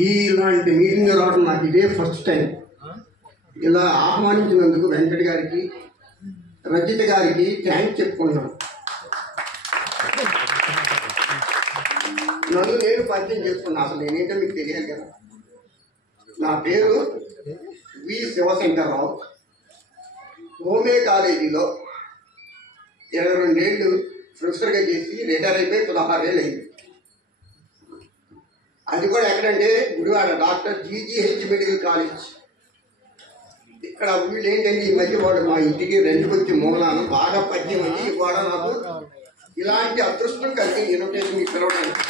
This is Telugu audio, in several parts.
ఇలాంటి మీటింగ్ రావడం నాకు ఇదే ఫస్ట్ టైం. ఇలా ఆహ్వానించినందుకు వెంకట గారికి, రజిత గారికి థ్యాంక్స్ చెప్పుకుంటున్నాను. నన్ను నేను పరిచయం చేసుకున్నాను. అసలు నేనేంటో మీకు తెలియాలి కదా. నా పేరు వి శివశంకర్రావు. హోమే కాలేజీలో 22 ఏళ్ళు ప్రొఫెసర్గా చేసి రిటైర్ అయిపోయి 16 ఏళ్ళు అయింది. అది కూడా ఎక్కడంటే Gudivada doctor GGH medical college. ఇక్కడ వీళ్ళు ఏంటంటే ఈ మధ్య వాడు మా ఇంటికి రెండుకి వచ్చి మూలాను బాగా పరిచయం అయ్యి ఇవాళ నాకు ఇలాంటి అదృష్టం కలిగింది ఇన్విటేషన్ పిలవడానికి.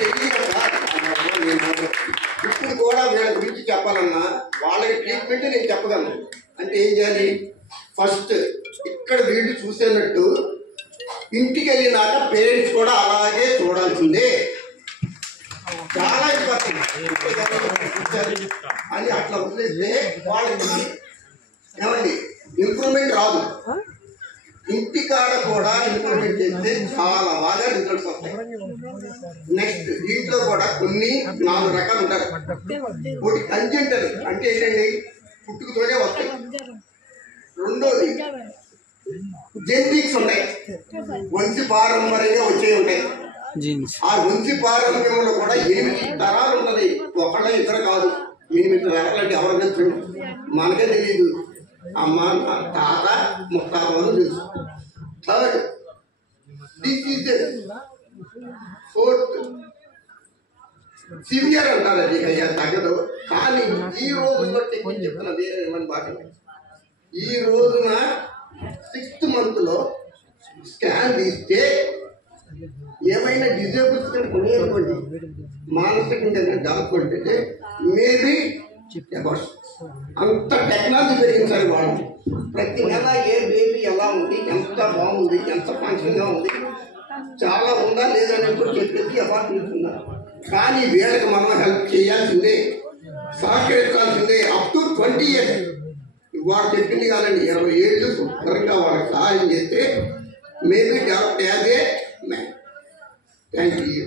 తెలియదు కదా. ఇప్పుడు కూడా వీళ్ళ గురించి చెప్పాలన్నా వాళ్ళకి ట్రీట్మెంట్ నేను చెప్పగలను. అంటే ఏం చేయాలి? ఫస్ట్ ఇక్కడ వీళ్ళు చూసేటట్టు ఇంటికి వెళ్ళినాక పేరెంట్స్ కూడా అలాగే చూడాల్సిందే. చాలా ఇంపార్టెంట్ అని అట్లా వదిలేస్తే వాళ్ళకి ఏమండి ఇంప్రూవ్మెంట్ రాదు. ఇంటికాడ కూడా ఇంప్రూవ్మెంట్ చేస్తే చాలా బాగా రిజల్ట్స్ వస్తాయి. నెక్స్ట్ దీంట్లో కూడా కొన్ని 4 రకాలు ఉంటారు. ఒకటి కంజెంటల్ అంటే ఏంటండి, పుట్టుకతోనే వస్తాయి. రెండోది జెనెటిక్స్ ఉంటాయి, వంశీ పారంపర్యంగా వచ్చే ఉంటాయి. ఆ వంశీ పారంపర్యంలో కూడా 8 తరాలు ఉన్నది, ఒకళ్ళ ఇద్దరు కాదు. 8 తరాలు అంటే ఎవరు తెలుసు? మనకే తెలియదు. అమ్మ, తాత, ముత్తాత వాళ్ళు తెలుసు. Third diseases. ఫోర్త్ సివియర్ అంటారు. అది అయ్యా తగ్గదు. కానీ ఈ రోజుల్లో టెక్నిక్ చెప్తున్నా, వేరే ఏమని బాగా ఈ రోజున 6th మంత్లో స్కాన్ తీస్తే ఏమైనా డిజేబుల్స్ కొనేటువంటి మానసికంగా డెవలప్మెంట్ అంటే మేబీ అంత టెక్నాలజీ పెరిగింది సార్. వాళ్ళు ప్రతి నెల ఏ బేబీ ఎలా ఉంది, ఎంత బాగుంది, ఎంత ఫంక్షన్గా ఉంది, చాలా ఉందా లేదని కూడా చెప్పేసి అవార్డు తీసుకున్నారు. కానీ వీళ్ళకి మనం హెల్ప్ చేయాల్సిందే, సహకరించాల్సిందే. అప్ టు 20 years వాడు చెప్పింది కాదండి, 20 ఏళ్ళు శుభ్రంగా వాళ్ళకి సహాయం చేస్తే maybe develop as a man. Thank you.